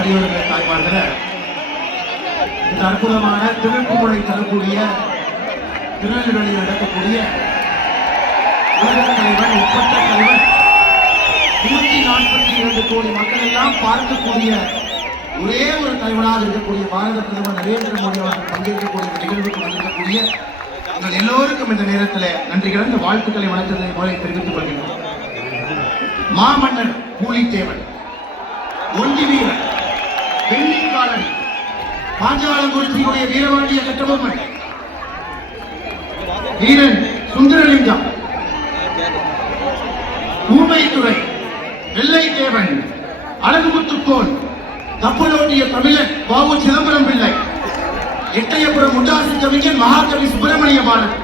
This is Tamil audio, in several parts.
பெரியவர்களை தாய்மார்கள இந்த அற்புதமான திருப்புமுறை தரக்கூடிய திருநெல்வேலியில் நடக்கக்கூடிய உலக தலைவர் ஒப்பற்ற தலைவர் 142 கோடி மக்கள் எல்லாம் பார்க்கக்கூடிய ஒரே ஒரு தலைவராக இருக்கக்கூடிய பாரத பிரதமர் நரேந்திர மோடி அவர்கள் பங்கேற்கக்கூடிய நிகழ்வுக்கு வந்திருக்கக்கூடிய உங்கள் எல்லோருக்கும் இந்த நேரத்தில் நன்றிகள் இந்த வாழ்த்துக்களை வணக்கத்தை போல தெரிவித்துக் கொள்கிறோம். மாமன்னர் பூலித்தேவன், ஒண்டி வீரன், வெள்ளி காலனி, பாஞ்சாலங்குறிச்சியுடைய வீரவாண்டிய கட்டபொம்மன், வீரன் சுந்தரலிங்கம், ஊமைத்துறை, வெள்ளை தேவன், அழகுமுத்துக்கோன், கப்பலோட்டிய தமிழன் பாவு சிதம்பரம் பிள்ளை, எட்டயபுரம் முண்டாசு கவிஞன் மகாகவி சுப்பிரமணிய பாரதி,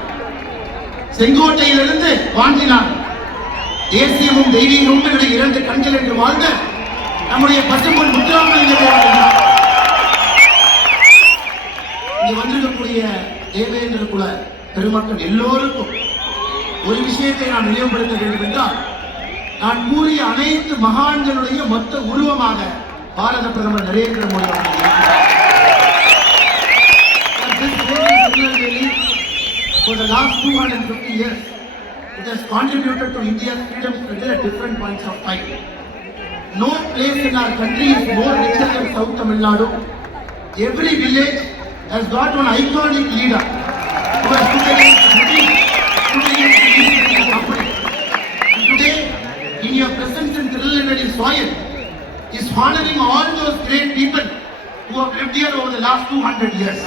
செங்கோட்டையிலிருந்து வாஞ்சினார், தேசியமும் தெய்வீகமும் என்னுடைய 2 கண்கள் என்று வாழ்ந்த நம்முடைய பசும்பொன் முத்துராமலிங்க தேவர் இங்கு வந்திருக்கக்கூடிய தேவேந்திர குல பெருமக்கள் எல்லோருக்கும் ஒரு விஷயத்தை நான் நினைவுபடுத்த வேண்டும் என்றால், நான் கூறிய அனைத்து மகான்களுடைய மொத்த உருவமாக பாரத பிரதமர் நரேந்திர மோடி அவர்கள் for the last 250 years it has contributed to India's freedom struggle at different points of time. No place in our country is more richer than South Tamil Nadu. Every village has got one iconic leader who has stood against the British, stood against the East India Company. And today, in your presence in Tirunelveli soil, is honoring all those great people who have lived here over the last 200 years.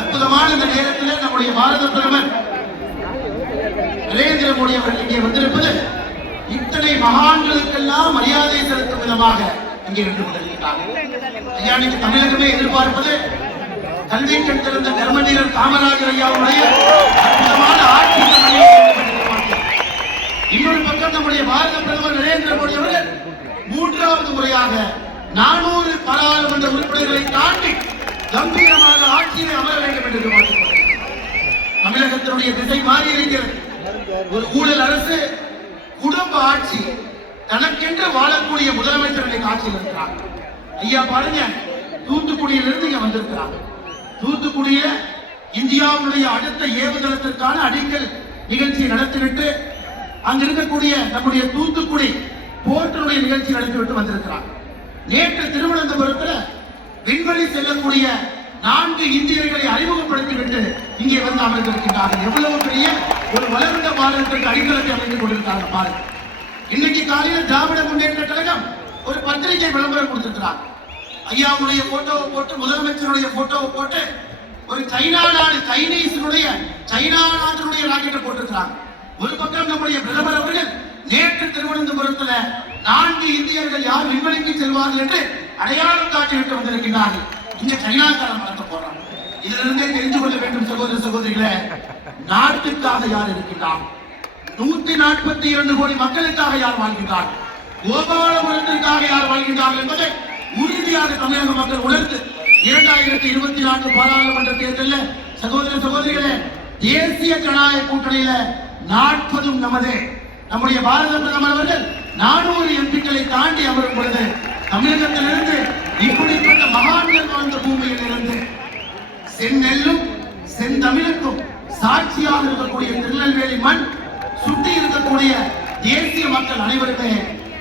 அற்புதமான இந்த நேரத்தில் நம்முடைய பாரத பிரதமர் நரேந்திர மோடி அவர்கள் இங்கே வந்திருப்பது இத்தனை மகான்களுக்கெல்லாம் மரியாதை செலுத்தும் விதமாக இங்கே நின்று கொண்டிருக்கிறார். இன்னைக்கு தமிழகமே எதிர்பார்ப்பது கல்வி கற்றிருந்த கர்மவீரர் காமராஜர் ஐயாவுடைய அற்புதமான ஆட்சி. இன்னொரு பக்கம் நம்முடைய பாரத பிரதமர் நரேந்திர மோடி அவர்கள் 3வது முறையாக 400 பாராளுமன்ற உறுப்பினர்களை தாண்டி கம்பீரமாக ஆட்சியை அமர வேண்டும் என்று எதிர்பார்க்கிறோம். தமிழகத்தினுடைய திசை மாறி இருக்கிறது. ஒரு ஊழல் அரசு, குடும்ப ஆட்சி, தனக்கென்று வாழக்கூடிய முதலமைச்சர்களை ஆட்சியில் இருக்கிறார். ஐயா பாருங்க, தூத்துக்குடியிலிருந்து இங்க வந்திருக்கிறார். தூத்துக்குடியில இந்தியாவுடைய அடுத்த ஏவுதளத்திற்கான அடிக்கல் நிகழ்ச்சி நடத்திவிட்டு அங்க இருக்கக்கூடிய நம்முடைய தூத்துக்குடி போர்ட்டுடைய நிகழ்ச்சி நடத்திவிட்டு வந்திருக்கிறார். நேற்று திருவனந்தபுரத்தில் விண்வெளி செல்லக்கூடிய 4 இந்தியர்களை அறிமுகப்படுத்திவிட்டு இங்கே வந்து அமர்ந்திருக்கின்றார்கள். எவ்வளவு பெரிய ஒரு வளர்ந்த பாரதத்திற்கு அடித்தளத்தை அமைத்துக் கொண்டிருக்கிறாங்க பாருங்க. இன்னைக்கு காலையில் திராவிட முன்னேற்ற கழகம் ஒரு பத்திரிகை விளம்பரம் கொடுத்திருக்கிறார். ஐயாவுடைய போட்டோவை போட்டு, முதலமைச்சருடைய போட்டோவை போட்டு, ஒரு சைனா நாட்டினுடைய ராக்கெட்டை போட்டிருக்கிறாங்க. ஒரு பக்கம் நம்முடைய பிரதமர் அவர்கள் நேற்று திருவனந்தபுரத்தில் 4 இந்தியர்கள் யார் விண்வெளிக்கு செல்வார்கள் என்று அடையாளம் காட்டிவிட்டு வந்திருக்கிறார்கள். இங்க சைனாக்காரன் வளர்க்க போறான். இதிலிருந்தே தெரிந்து கொள்ள வேண்டும் சகோதர சகோதரிகளே, நாட்டுக்காக யார் இருக்கின்றார்? 142 கோடி மக்களுக்காக யார் வாழ்கின்றார்? கோபாலபுரத்திற்காக யார் வாழ்கின்றார்கள் என்பதை உறுதியாக தமிழக மக்கள் உணர்ந்து 2024 பாராளுமன்ற தேர்தலில் சகோதர சகோதரிகளே, தேசிய ஜனநாயக கூட்டணியில 40 நமதே. நம்முடைய பாரத பிரதமர் அவர்கள் 400 எம்பிக்களை தாண்டி அமரும் பொழுது தமிழகத்திலிருந்து இப்படிப்பட்ட மகான்கள் வாழ்ந்த பூமியில் இருந்து செந்நெல்லும் செந்தமிழுக்கும் சாட்சியாக இருக்கக்கூடிய திருநெல்வேலி மண், சுற்றி இருக்கக்கூடிய தேசிய மக்கள் அனைவருமே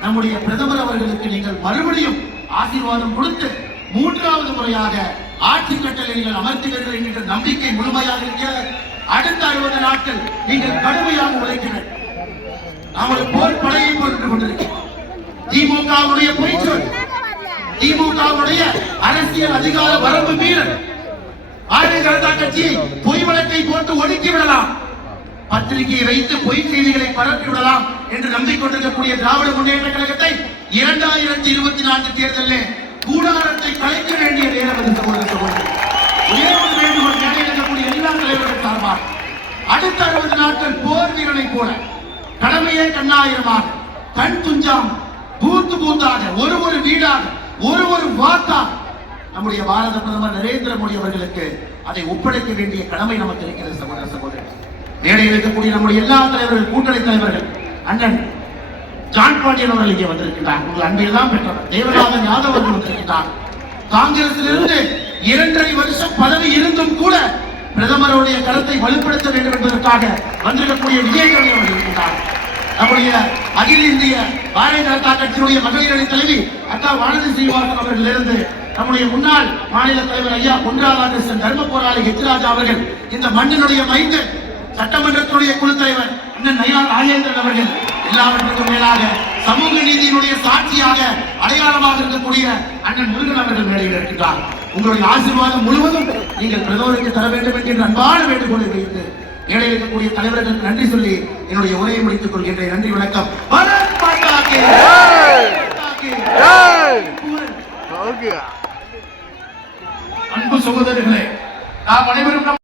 நம்முடைய பிரதமர் அவர்களுக்கு நீங்கள் மறுபடியும் ஆசீர்வாதம் கொடுத்து 3வது முறையாக ஆட்சி கட்டளை நீங்கள் அமர்த்துவீர்கள் என்கின்ற நம்பிக்கை முழுமையாக இருக்கிறது. அடுத்த 60 நாட்கள் நீங்கள் கடுமையாக உழைக்கிறீர்கள். நாம் ஒரு போர் படையை போட்டு கொண்டிருக்கிறோம். திமுகவுடைய பொய்ச்சொல், திமுகவுடைய அரசியல் அதிகார வரம்பு மீறல், பாரதிய ஜனதா கட்சி பொய் வழக்கை போட்டு ஒடுக்கி விடலாம், பத்திரிகையை வைத்து பொய் செய்திகளை பரப்பி விடலாம் என்று நம்பிக்கொண்டிருக்கக்கூடிய திராவிட முன்னேற்ற கழகத்தை 2024 தேர்தலில் கூடாரத்தை கலைக்க வேண்டிய நேரம் என்று சகோதரர் ஒரே ஒரு வேண்டுகோள், மேலே இருக்கக்கூடிய எல்லா தலைவர்கள் சார்பாக அடுத்த 60 நாட்கள் போர் வீரனை போல கடமையே கண்ணாயிரமாக, கண் துஞ்சாம், பூத்து பூத்தாக, ஒரு வீடாக, ஒரு வாக்காக நம்முடைய பாரத பிரதமர் நரேந்திர மோடி அவர்களுக்கு அதை ஒப்படைக்க வேண்டிய கடமை நமக்கு இருக்கிறது சகோதர சகோதரர். மேடையில் இருக்கக்கூடிய நம்முடைய எல்லா தலைவர்கள், கூட்டணி தலைவர்கள், அண்ணன் ஜான் பாண்டியன் அவர்கள் இங்கே வந்திருக்கிறார். உங்கள் அன்பையெல்லாம் பெற்றவர் தேவநாதன் யாதவ் அவர்கள் வந்திருக்கிறார். காங்கிரசிலிருந்து 2.5 வருஷம் பதவி இருந்தும் கூட பிரதமருடைய கருத்தை வலுப்படுத்த வேண்டும் என்பதற்காக வந்திருக்கக்கூடிய விஜயகாந்தி அவர்கள் இருக்கிறார். நம்முடைய அகில இந்திய பாரதிய ஜனதா கட்சியினுடைய மகளிர் அணி தலைவி அக்கா வானதி சீனிவாசன் அவர்களிலிருந்து நம்முடைய முன்னாள் மாநில தலைவர் ஐயா பொன் ராதாகிருஷ்ணன், தர்ம போராளி ஹெச்ராஜா அவர்கள், இந்த மண்ணினுடைய மைந்தன் சட்டமன்றத்தினுடைய குழு தலைவர் அண்ணன் நயினார் ராஜேந்திரன் அவர்கள், எல்லாவற்றுக்கும் மேலாக சமூக நீதியினுடைய சாட்சியாக அடையாளமாக இருக்கக்கூடிய அண்ணன் முருகன் அவர்கள் மேடையில் இருக்கின்றார். உங்களுடைய ஆசீர்வாதம் முழுவதும் நீங்கள் பிரதமருக்கு தர வேண்டும் என்கின்ற அன்பான வேண்டுகோளை வைத்து மேலே இருக்கக்கூடிய தலைவர்களுக்கு நன்றி சொல்லி என்னுடைய உரையை முடித்துக் கொள்கின்றேன். நன்றி, வணக்கம். அன்பு சகோதரர்களே, நாம் அனைவரும்